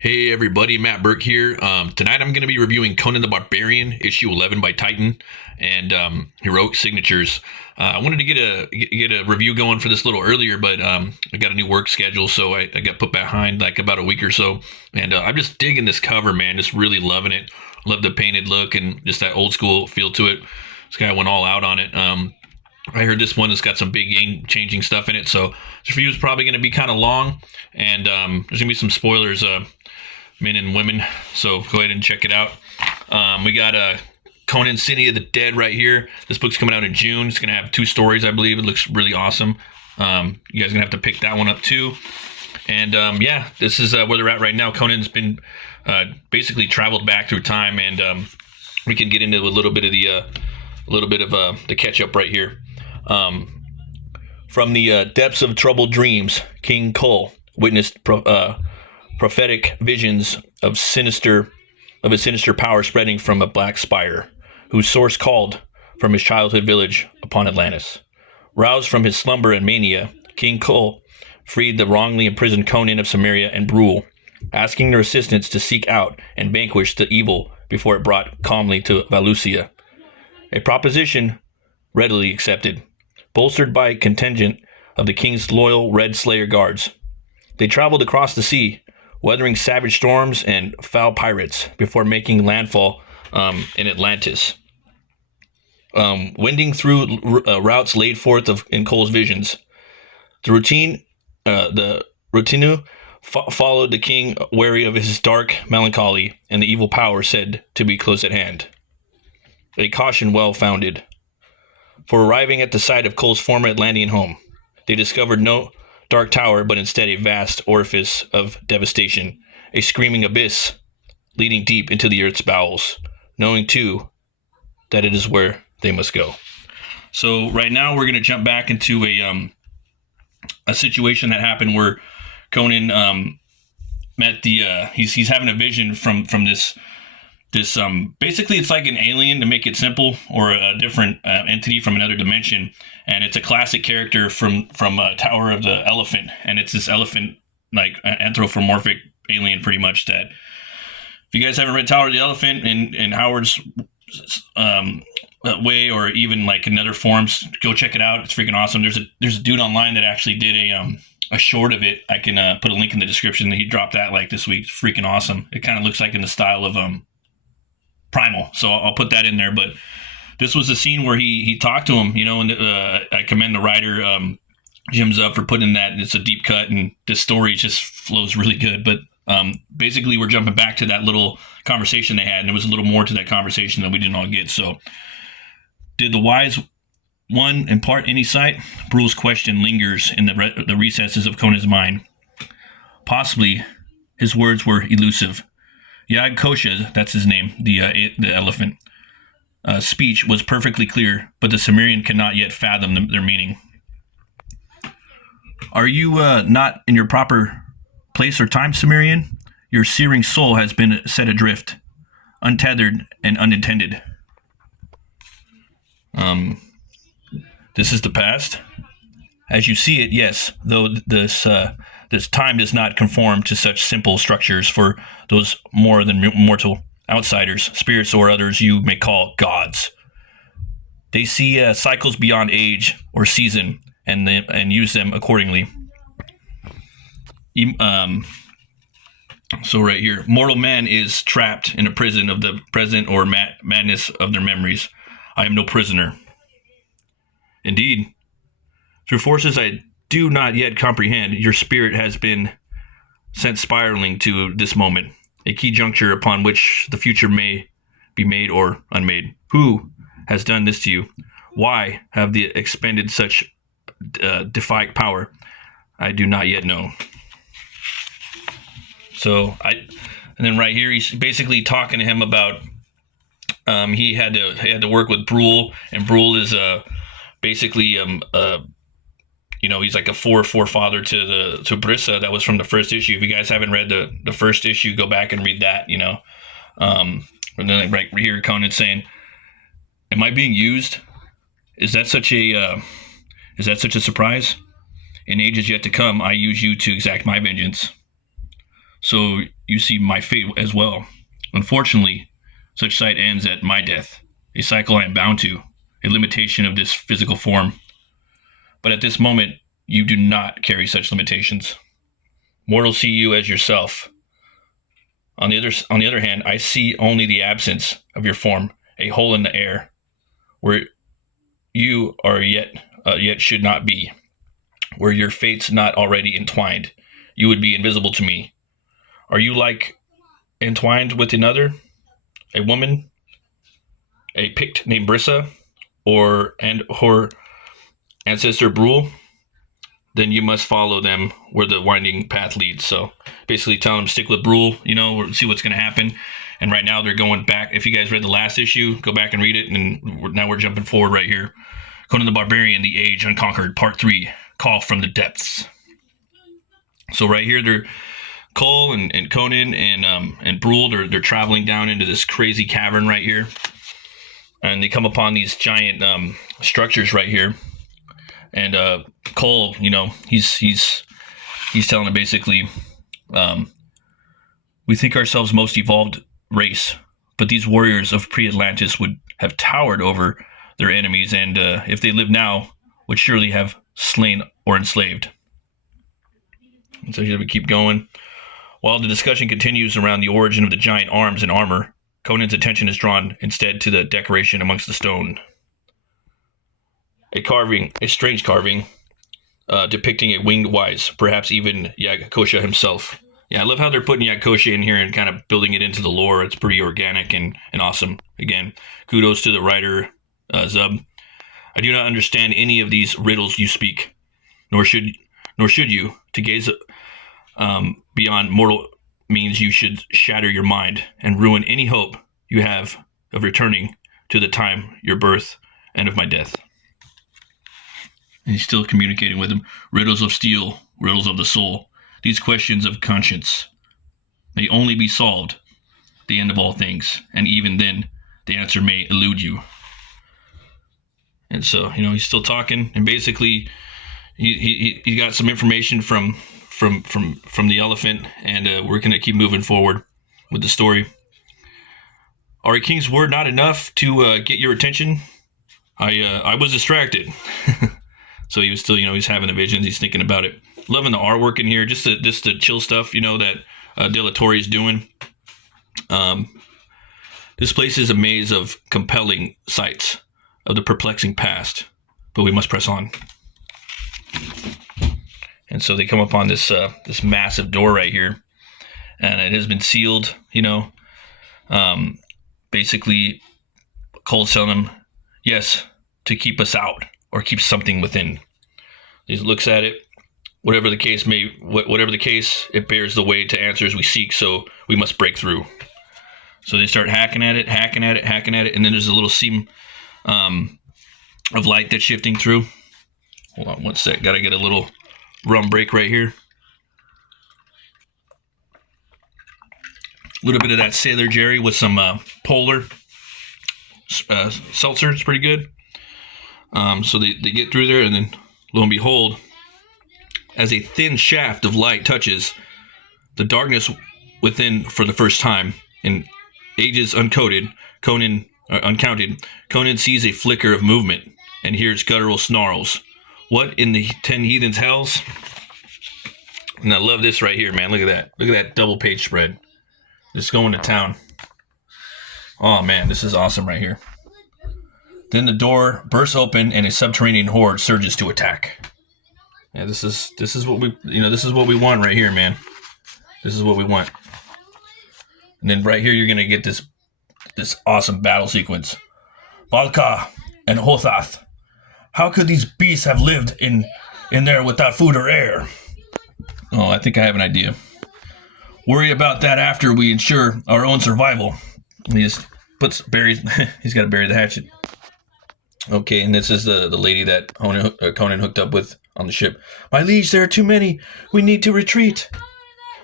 Hey everybody, Matt Burke here. Tonight I'm going to be reviewing Conan the Barbarian, issue 11 by Titan, and Heroic Signatures. I wanted to get a review going for this a little earlier, but I got a new work schedule, so I got put behind like about a week or so. And I'm just digging this cover, man. Just really loving it. Love the painted look and just that old school feel to it. This guy went all out on it. I heard this one has got some big game-changing stuff in it, so this review is probably going to be kind of long, and there's going to be some spoilers. Men and women, so go ahead and check it out. We got Conan City of the Dead right here. This book's coming out in June. It's gonna have two stories, I believe. It looks really awesome. You guys are gonna have to pick that one up too. And yeah, this is where they're at right now. Conan's been basically traveled back through time, and we can get into a little bit of the catch up right here. From the depths of troubled dreams, King Cole witnessed prophetic visions of a sinister power spreading from a black spire, whose source called from his childhood village upon Atlantis. Roused from his slumber and mania, King Cole freed the wrongly imprisoned Conan of Samaria and Brule, asking their assistance to seek out and vanquish the evil before it brought calmly to Valusia. A proposition readily accepted, bolstered by a contingent of the king's loyal Red Slayer guards. They traveled across the sea, weathering savage storms and foul pirates before making landfall in Atlantis. Wending through routes laid forth in Cole's visions, the routine followed the king, wary of his dark melancholy and the evil power said to be close at hand. A caution well founded. For arriving at the site of Cole's former Atlantean home, they discovered no dark tower, but instead a vast orifice of devastation, a screaming abyss leading deep into the earth's bowels, knowing too that it is where they must go. So right now we're going to jump back into a situation that happened where Conan met he's having a vision from this basically it's like an alien, to make it simple, or a different entity from another dimension, and it's a classic character from Tower of the Elephant, and it's this elephant, like anthropomorphic alien, pretty much. That if you guys haven't read Tower of the Elephant in Howard's way, or even like in other forms, go check it out. It's freaking awesome. There's a dude online that actually did a short of it. I can put a link in the description. He dropped that like this week. It's freaking awesome. It kind of looks like in the style of Primal, so I'll put that in there. But this was a scene where he talked to him, and I commend the writer, Jim Zub, for putting that. It's a deep cut, and this story just flows really good. But basically, we're jumping back to that little conversation they had, and there was a little more to that conversation that we didn't all get. So, did the wise one impart any sight? Brule's question lingers in the recesses of Conan's mind. Possibly, his words were elusive. Yag Kosha, that's his name, the elephant, speech was perfectly clear, but the Sumerian cannot yet fathom their meaning. Are you not in your proper place or time, Sumerian? Your searing soul has been set adrift, untethered and unintended. This is the past. As you see it, yes, though this time does not conform to such simple structures for those more than mortal outsiders, spirits, or others you may call gods. They see cycles beyond age or season and use them accordingly. So right here, mortal man is trapped in a prison of the present or madness of their memories. I am no prisoner. Indeed, through forces I do not yet comprehend, your spirit has been sent spiraling to this moment, a key juncture upon which the future may be made or unmade. Who has done this to you? Why have they expended such defiant power? I do not yet know. And then right here, he's basically talking to him about he had to work with Brule, and Brule is basically he's like a forefather to Brissa. That was from the first issue. If you guys haven't read the first issue, go back and read that. And then right here, Conan's saying, "Am I being used? Is that such a surprise? In ages yet to come, I use you to exact my vengeance." So you see my fate as well. Unfortunately, such sight ends at my death, a cycle I am bound to, a limitation of this physical form. But at this moment, you do not carry such limitations. Mortals see you as yourself. On the other hand, I see only the absence of your form, a hole in the air, where you are yet should not be, where your fate's not already entwined. You would be invisible to me. Are you like entwined with another, a woman, a Pict named Brissa, or and her ancestor Brule? Then you must follow them where the winding path leads. So basically, tell them stick with Brule, or see what's going to happen. And right now they're going back. If you guys read the last issue, go back and read it. And now we're jumping forward right here. Conan the Barbarian, The Age Unconquered, Part 3, Call from the Depths. So right here, they're Cole and Conan and Brule, they're traveling down into this crazy cavern right here. And they come upon these giant structures right here. And Cole, he's telling them basically, we think ourselves most evolved race, but these warriors of pre-Atlantis would have towered over their enemies, and if they live now, would surely have slain or enslaved. And so here we keep going. While the discussion continues around the origin of the giant arms and armor, Conan's attention is drawn instead to the decoration amongst the stone. A strange carving, depicting a winged wise, perhaps even Yakosha himself. Yeah, I love how they're putting Yakosha in here and kind of building it into the lore. It's pretty organic and awesome. Again, kudos to the writer, Zub. I do not understand any of these riddles you speak, nor should you. To gaze beyond mortal means you should shatter your mind and ruin any hope you have of returning to the time your birth and of my death. And he's still communicating with him. Riddles of steel, riddles of the soul. These questions of conscience may only be solved at the end of all things, and even then, the answer may elude you. And so, he's still talking, and basically, he got some information from the elephant, and we're gonna keep moving forward with the story. Are a king's word not enough to get your attention? I was distracted. So he was still, he's having the visions. He's thinking about it. Loving the artwork in here, just the chill stuff, that De La Torre is doing. This place is a maze of compelling sights of the perplexing past, but we must press on. And so they come upon this massive door right here, and it has been sealed. Basically, Cole's telling him, yes, to keep us out or keep something within. He looks at it. Whatever the case, it bears the way to answers we seek. So we must break through. So they start hacking at it, and then there's a little seam of light that's shifting through. Hold on one sec. Got to get a little rum break right here. A little bit of that Sailor Jerry with some Polar seltzer. It's pretty good. So they get through there, and then lo and behold, as a thin shaft of light touches the darkness within for the first time in ages uncounted, Conan sees a flicker of movement and hears guttural snarls. What in the 10 heathens hells? And I love this right here, man. Look at that. Look at that double page spread. Just going to town. Oh, man, this is awesome right here. Then the door bursts open and a subterranean horde surges to attack. Yeah, this is what we want right here, man. This is what we want. And then right here you're gonna get this awesome battle sequence. Balka and Hothath. How could these beasts have lived in there without food or air? Oh, I think I have an idea. Worry about that after we ensure our own survival. And he just buries. He's got to bury the hatchet. Okay, and this is the lady that Conan hooked up with on the ship. My liege, there are too many. We need to retreat.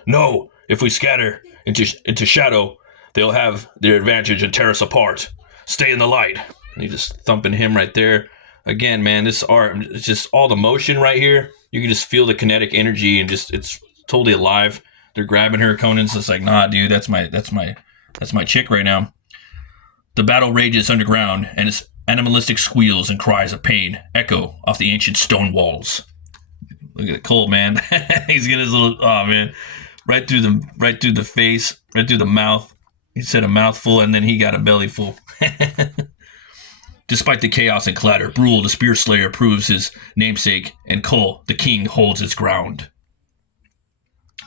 No, if we scatter into shadow, they'll have their advantage and tear us apart. Stay in the light. And he just thumping him right there. Again, man, this art, it's just all the motion right here. You can just feel the kinetic energy and it's totally alive. They're grabbing her. Conan's just like, nah, dude, that's my chick right now. The battle rages underground, and its animalistic squeals and cries of pain echo off the ancient stone walls. Look at Cole, man. He's getting his little, oh man, right through the face, right through the mouth. He said a mouthful, and then he got a belly full. Despite the chaos and clatter, Brule, the spear slayer, proves his namesake, and Cole, the king, holds his ground.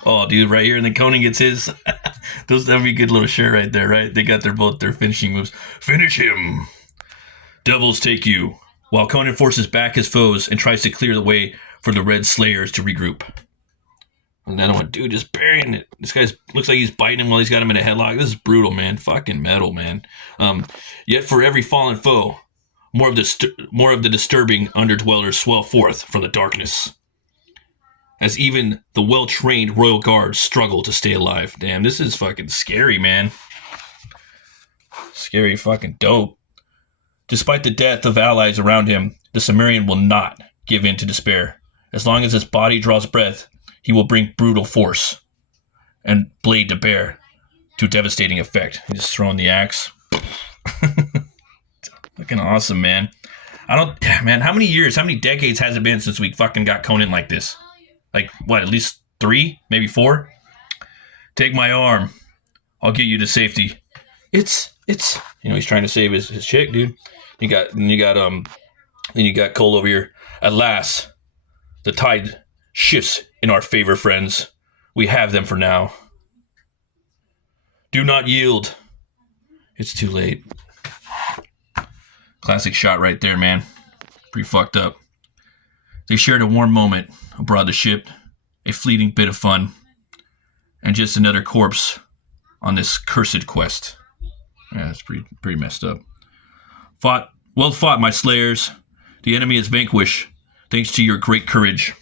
Oh, dude, right here, and then Conan gets his. That'd be a good little shirt right there, right? They got both their finishing moves. Finish him! Devils take you. While Conan forces back his foes and tries to clear the way for the Red Slayers to regroup. Another one, dude, just burying it. This guy looks like he's biting him while he's got him in a headlock. This is brutal, man. Fucking metal, man. Yet for every fallen foe, more of the disturbing underdwellers swell forth from the darkness. As even the well-trained royal guards struggle to stay alive. Damn, this is fucking scary, man. Scary fucking dope. Despite the death of allies around him, the Cimmerian will not give in to despair. As long as his body draws breath, he will bring brutal force and blade to bear to devastating effect. He's just throwing the axe. Fucking awesome, man. Man, how many decades has it been since we fucking got Conan like this? Like, what, at least 3? Maybe 4? Take my arm. I'll get you to safety. It's, he's trying to save his chick, dude. You got Cole over here. At last, the tide shifts in our favor, friends. We have them for now. Do not yield. It's too late. Classic shot right there, man. Pretty fucked up. They shared a warm moment aboard the ship, a fleeting bit of fun, and just another corpse on this cursed quest. Yeah, that's pretty messed up. Well fought, my slayers. The enemy is vanquished, thanks to your great courage.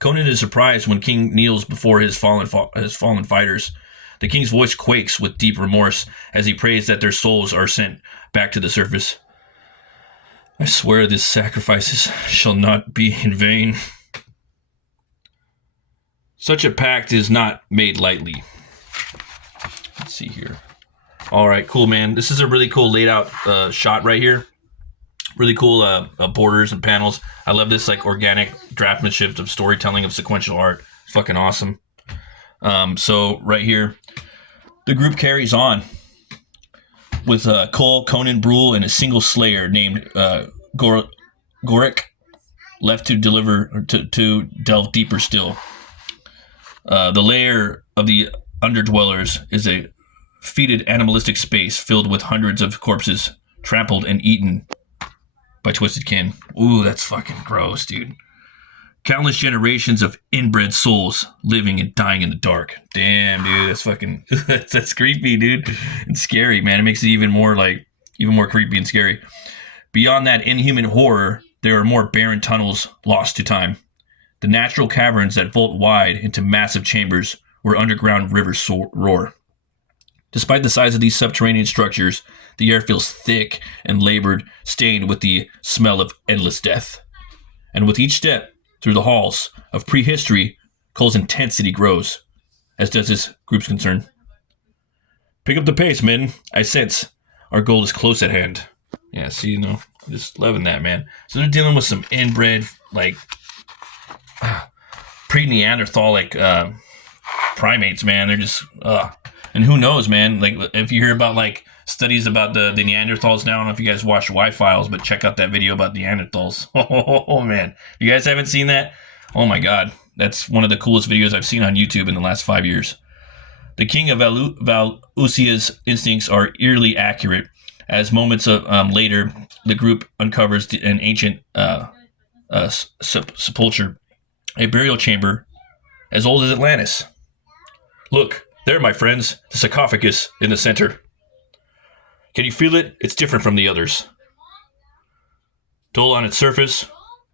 Conan is surprised when King kneels before his fallen fighters. The king's voice quakes with deep remorse as he prays that their souls are sent back to the surface. I swear these sacrifices shall not be in vain. Such a pact is not made lightly. Let's see here. All right, cool, man. This is a really cool laid out shot right here. Really cool borders and panels. I love this like organic draftsmanship of storytelling of sequential art. It's fucking awesome. So right here, the group carries on with Cole, Conan, Brule, and a single slayer named Goric, left to delve deeper still. The lair of the underdwellers is a fetid animalistic space filled with hundreds of corpses trampled and eaten by twisted kin. Ooh, that's fucking gross, dude. Countless generations of inbred souls living and dying in the dark. Damn, dude, that's fucking that's creepy, dude. It's scary, man. It makes it even more creepy and scary. Beyond that inhuman horror, there are more barren tunnels lost to time. The natural caverns that vault wide into massive chambers where underground rivers roar. Despite the size of these subterranean structures, the air feels thick and labored, stained with the smell of endless death. And with each step through the halls of prehistory, Cole's intensity grows, as does his group's concern. Pick up the pace, men. I sense our goal is close at hand. Yeah, see, just loving that, man. So they're dealing with some inbred, like, pre-Neanderthalic primates, man. They're just, and who knows, man? Like, if you hear about like studies about the Neanderthals now, I don't know if you guys watched Y-Files, but check out that video about Neanderthals. Oh man, if you guys haven't seen that, oh my god, that's one of the coolest videos I've seen on YouTube in the last 5 years. The king of Valusia's instincts are eerily accurate. As moments later, the group uncovers an ancient sepulcher, a burial chamber as old as Atlantis. Look, there, my friends, the sarcophagus in the center. Can you feel it? It's different from the others. Dull on its surface,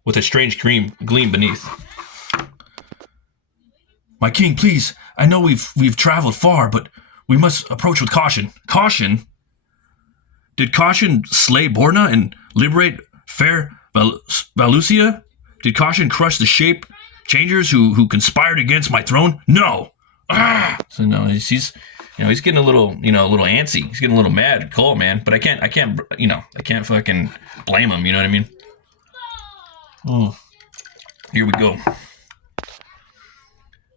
with a strange gleam beneath. My king, please, I know we've traveled far, but we must approach with caution. Caution? Did caution slay Borna and liberate fair Valusia? Did caution crush the shape changers who conspired against my throne? No. Ah! So no, he's getting a little antsy. He's getting a little mad at Cole, man. But I can't fucking blame him. You know what I mean? Here we go.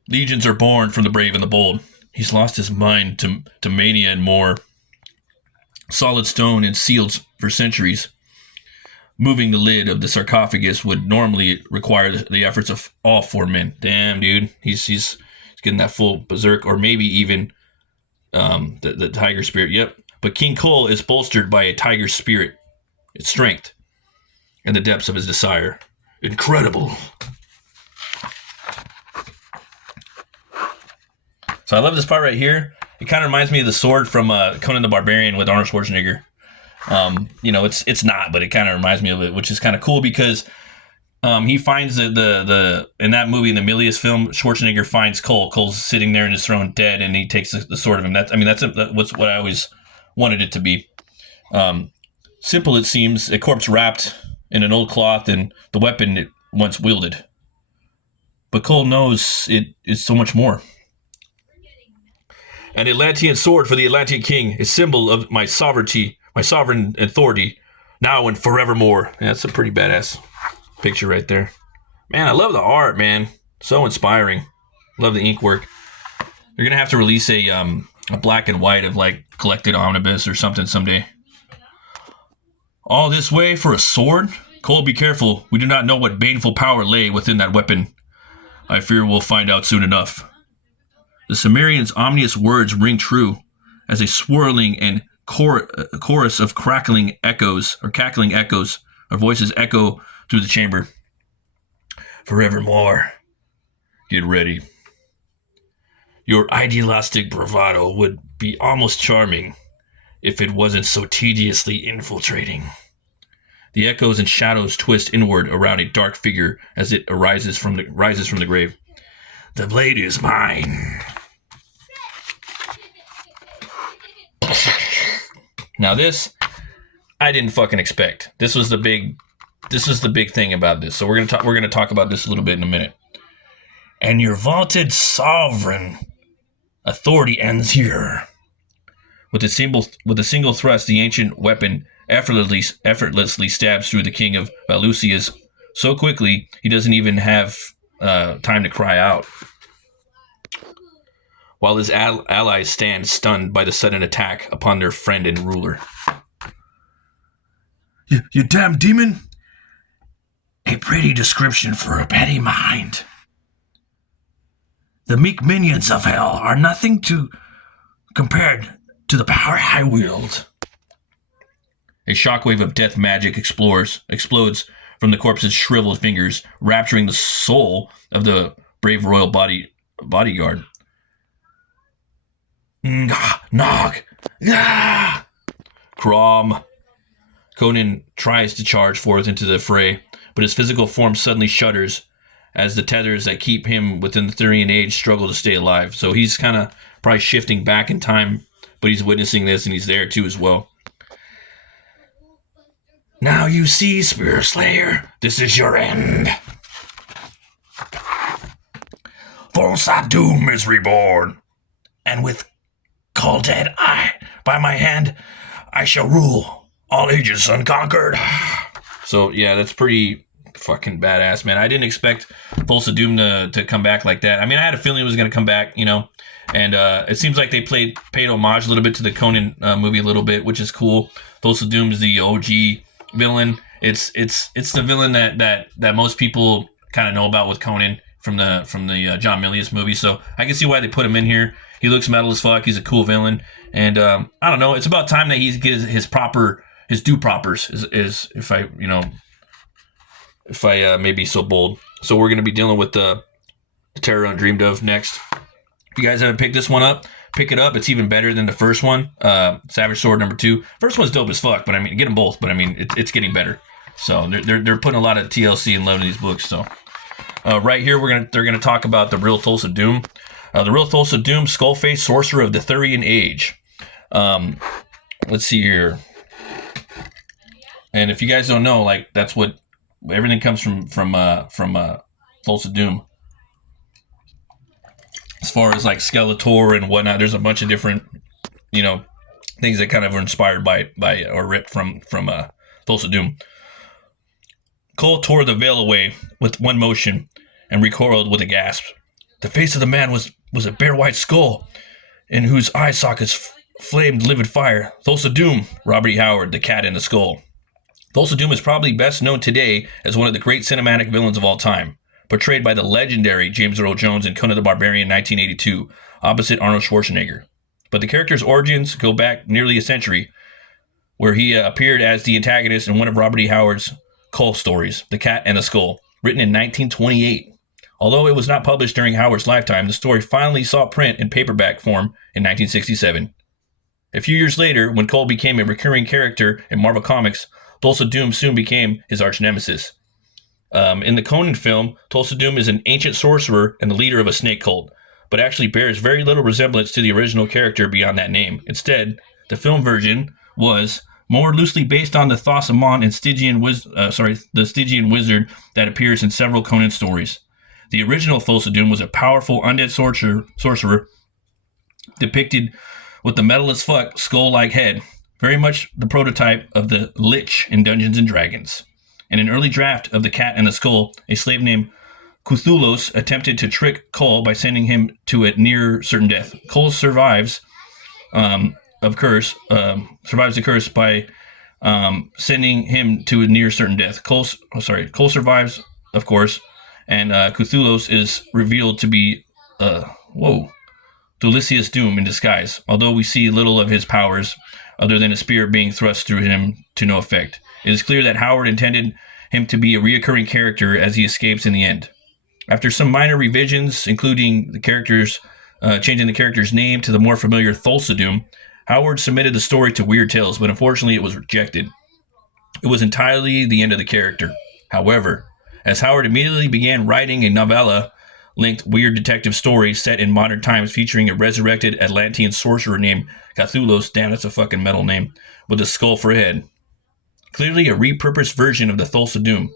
Legions are born from the brave and the bold. He's lost his mind to mania and more. Solid stone and sealed for centuries. Moving the lid of the sarcophagus would normally require the efforts of all four men. Damn, dude. He's getting that full berserk, or maybe even the tiger spirit. Yep. But King Cole is bolstered by a tiger spirit, its strength, and the depths of his desire. Incredible. So I love this part right here. It kind of reminds me of the sword from Conan the Barbarian with Arnold Schwarzenegger. It's not, but it kind of reminds me of it, which is kind of cool because he finds the in that movie, in the Milius film, Schwarzenegger finds Cole. Cole's sitting there in his throne, dead, and he takes the sword of him. That's what I always wanted it to be. Simple, it seems, a corpse wrapped in an old cloth and the weapon it once wielded. But Cole knows it is so much more. An Atlantean sword for the Atlantean king, a symbol of my sovereignty, my sovereign authority, now and forevermore. Yeah, that's a pretty badass picture right there. Man, I love the art, man. So inspiring. Love the ink work. They're gonna have to release a black and white of like collected omnibus or something someday. All this way for a sword? Cole, be careful. We do not know what baneful power lay within that weapon. I fear we'll find out soon enough. The Sumerian's ominous words ring true as a swirling and chorus of cackling echoes, or voices echo through the chamber. Forevermore. Get ready. Your idealistic bravado would be almost charming if it wasn't so tediously infiltrating. The echoes and shadows twist inward around a dark figure as it rises from the grave. The blade is mine. Now this, I didn't fucking expect. This was the big thing about this. So we're gonna talk about this a little bit in a minute. And your vaunted sovereign authority ends here. With a single thrust, the ancient weapon effortlessly stabs through the king of Valusias so quickly he doesn't even have time to cry out. While his allies stand stunned by the sudden attack upon their friend and ruler. You damn demon! A pretty description for a petty mind. The meek minions of hell are nothing compared to the power I wield. A shockwave of death magic explodes from the corpse's shriveled fingers, rapturing the soul of the brave royal bodyguard. Nog! Crom. Conan tries to charge forth into the fray, but his physical form suddenly shudders as the tethers that keep him within the Thurian age struggle to stay alive. So he's kind of probably shifting back in time, but he's witnessing this and he's there too as well. Now you see, Spear Slayer, this is your end. Thulsa Doom is reborn, and with Cole dead, by my hand, I shall rule all ages unconquered. So yeah, that's pretty fucking badass, man. I didn't expect Thulsa Doom to come back like that. I mean, I had a feeling it was going to come back, and it seems like they paid homage a little bit to the Conan movie a little bit, which is cool. Thulsa Doom is the OG villain. It's the villain that most people kind of know about with Conan from the John Milius movie. So I can see why they put him in here. He looks metal as fuck. He's a cool villain, and I don't know. It's about time that he gets his due propers. Is if I may be so bold. So we're gonna be dealing with the Terror Undreamed Of next. If you guys haven't picked this one up, pick it up. It's even better than the first one. Savage Sword #2. First one's dope as fuck, but I mean, get them both. But I mean, it's getting better. So they're putting a lot of TLC and love in these books. So right here, they're gonna talk about the real Thulsa Doom. The real Thulsa Doom, Skullface, Sorcerer of the Thurian Age. Let's see here. And if you guys don't know, like that's what everything comes from Thulsa Doom. as far as like Skeletor and whatnot. There's a bunch of different, you know, things that kind of were inspired by or ripped from Thulsa Doom. Cole tore the veil away with one motion and recoiled with a gasp. The face of the man was a bare white skull, in whose eye sockets flamed livid fire. Thulsa Doom, Robert E. Howard, the cat in the skull. Thulsa Doom is probably best known today as one of the great cinematic villains of all time, portrayed by the legendary James Earl Jones in Conan the Barbarian 1982, opposite Arnold Schwarzenegger. But the character's origins go back nearly a century, where he appeared as the antagonist in one of Robert E. Howard's Cole stories, The Cat and the Skull, written in 1928. Although it was not published during Howard's lifetime, the story finally saw print in paperback form in 1967. A few years later, when Cole became a recurring character in Marvel Comics, Thulsa Doom soon became his arch-nemesis. In the Conan film, Thulsa Doom is an ancient sorcerer and the leader of a snake cult, but actually bears very little resemblance to the original character beyond that name. Instead, the film version was more loosely based on the Thassamon and the Stygian wizard that appears in several Conan stories. The original Thulsa Doom was a powerful undead sorcerer depicted with the metal-as-fuck skull-like head, very much the prototype of the Lich in Dungeons & Dragons. In an early draft of The Cat and the Skull, a slave named Cthulhu attempted to trick Cole by sending him to a near certain death. Cole survives the curse by sending him to a near certain death. Cole survives, of course, and Cthulhu is revealed to be Dulissius Doom in disguise, although we see little of his powers other than a spear being thrust through him to no effect. It is clear that Howard intended him to be a reoccurring character as he escapes in the end. After some minor revisions, including changing the character's name to the more familiar Thulsa Doom, Howard submitted the story to Weird Tales, but unfortunately it was rejected. It was entirely the end of the character. However, as Howard immediately began writing a novella-linked weird detective story set in modern times featuring a resurrected Atlantean sorcerer named Cthulhu, damn, that's a fucking metal name, with a skull for a head. Clearly a repurposed version of the Thulsa Doom.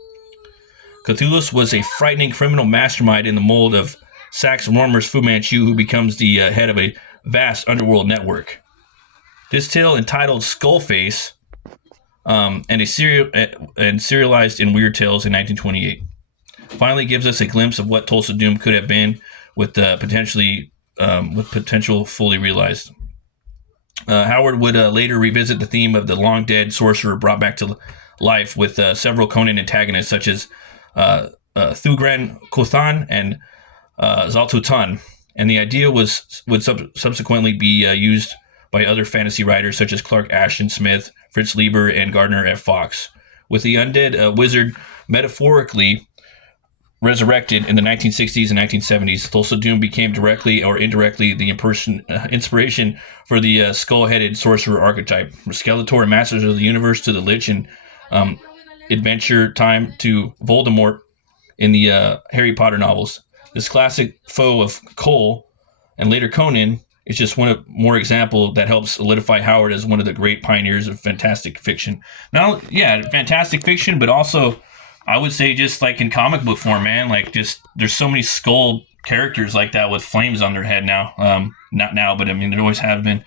Cthulhu was a frightening criminal mastermind in the mold of Sax Rohmer's Fu Manchu, who becomes the head of a vast underworld network. This tale, entitled Skullface, and serialized in Weird Tales in 1928, finally gives us a glimpse of what Thulsa Doom could have been with potential fully realized. Howard would later revisit the theme of the long-dead sorcerer brought back to life with several Conan antagonists such as Thugran Kothan and Zaltutan, and the idea would subsequently be used by other fantasy writers such as Clark Ashton Smith, Fritz Leiber, and Gardner F. Fox. With the undead wizard metaphorically resurrected in the 1960s and 1970s, Thulsa Doom became directly or indirectly the inspiration for the skull-headed sorcerer archetype, from Skeletor and Masters of the Universe to the Lich and Adventure Time to Voldemort in the Harry Potter novels. This classic foe of Cole and later Conan is just one more example that helps solidify Howard as one of the great pioneers of fantastic fiction. Now, yeah, fantastic fiction, but also I would say just like in comic book form, man, like just there's so many skull characters like that with flames on their head now. Not now, but I mean, there always have been.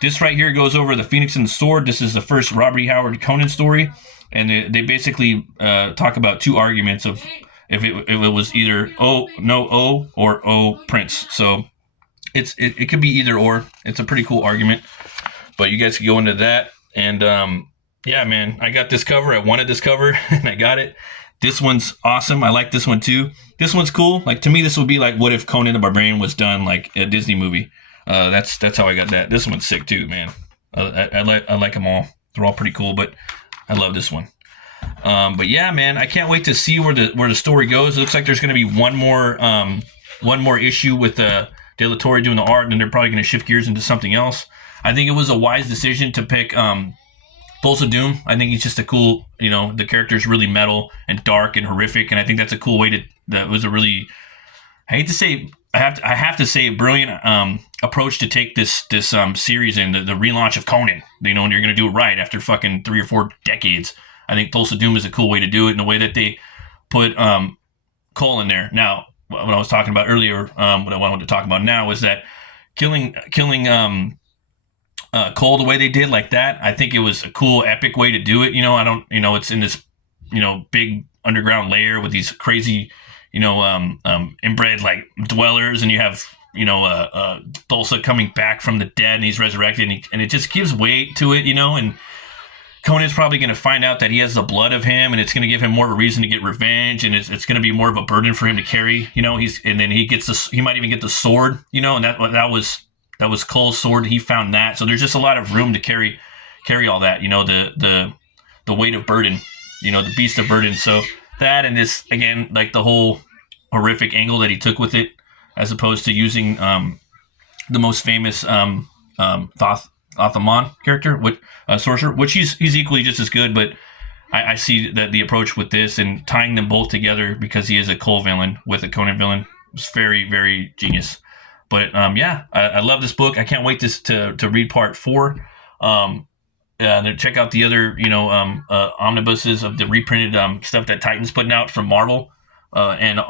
This right here goes over the Phoenix and the Sword. This is the first Robert E. Howard Conan story, and they basically talk about two arguments of if it was either O or O Prince. So it could be either or. It's a pretty cool argument, but you guys can go into that. And yeah, man, I got this cover. I wanted this cover, and I got it. This one's awesome. I like this one too. This one's cool. Like, to me, this would be like what if Conan the Barbarian was done like a Disney movie. That's how I got that. This one's sick too, man. I like them all. They're all pretty cool, but I love this one. But yeah, man, I can't wait to see where the story goes. It looks like there's going to be one more issue with De La Torre doing the art, and then they're probably going to shift gears into something else. I think it was a wise decision to pick Thulsa Doom. I think he's just a cool, the character's really metal and dark and horrific, and I think that's a cool way that was a really, I have to say brilliant approach to take this series and the relaunch of Conan, and you're going to do it right after fucking 3 or 4 decades. I think Thulsa Doom is a cool way to do it, in the way that they put Cole in there. Now, what I was talking about earlier, what I wanted to talk about now was that killing Cole the way they did like that. I think it was a cool, epic way to do it. I don't, it's in this, big underground layer with these crazy, inbred like dwellers, and you have, Tulsa coming back from the dead and he's resurrected, and it just gives weight to it, and Conan's probably going to find out that he has the blood of him, and it's going to give him more of a reason to get revenge, and it's going to be more of a burden for him to carry. And then he might even get the sword, and that was Cole's sword. He found that, so there's just a lot of room to carry all that. The weight of burden, the beast of burden. So that, and this again, like the whole horrific angle that he took with it, as opposed to using the most famous Othamon character, sorcerer, which he's equally just as good, but I see that the approach with this and tying them both together, because he is a Cole villain with a Conan villain, was very, very genius. But yeah, I love this book. I can't wait to read part 4. Check out the other omnibuses of the reprinted stuff that Titan's putting out from Marvel, and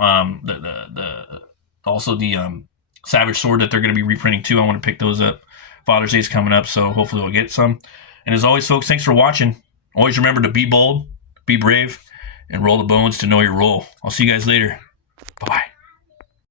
also the Savage Sword that they're going to be reprinting too. I want to pick those up. Father's Day is coming up, so hopefully we'll get some. And as always, folks, thanks for watching. Always remember to be bold, be brave, and roll the bones to know your role. I'll see you guys later. Bye-bye.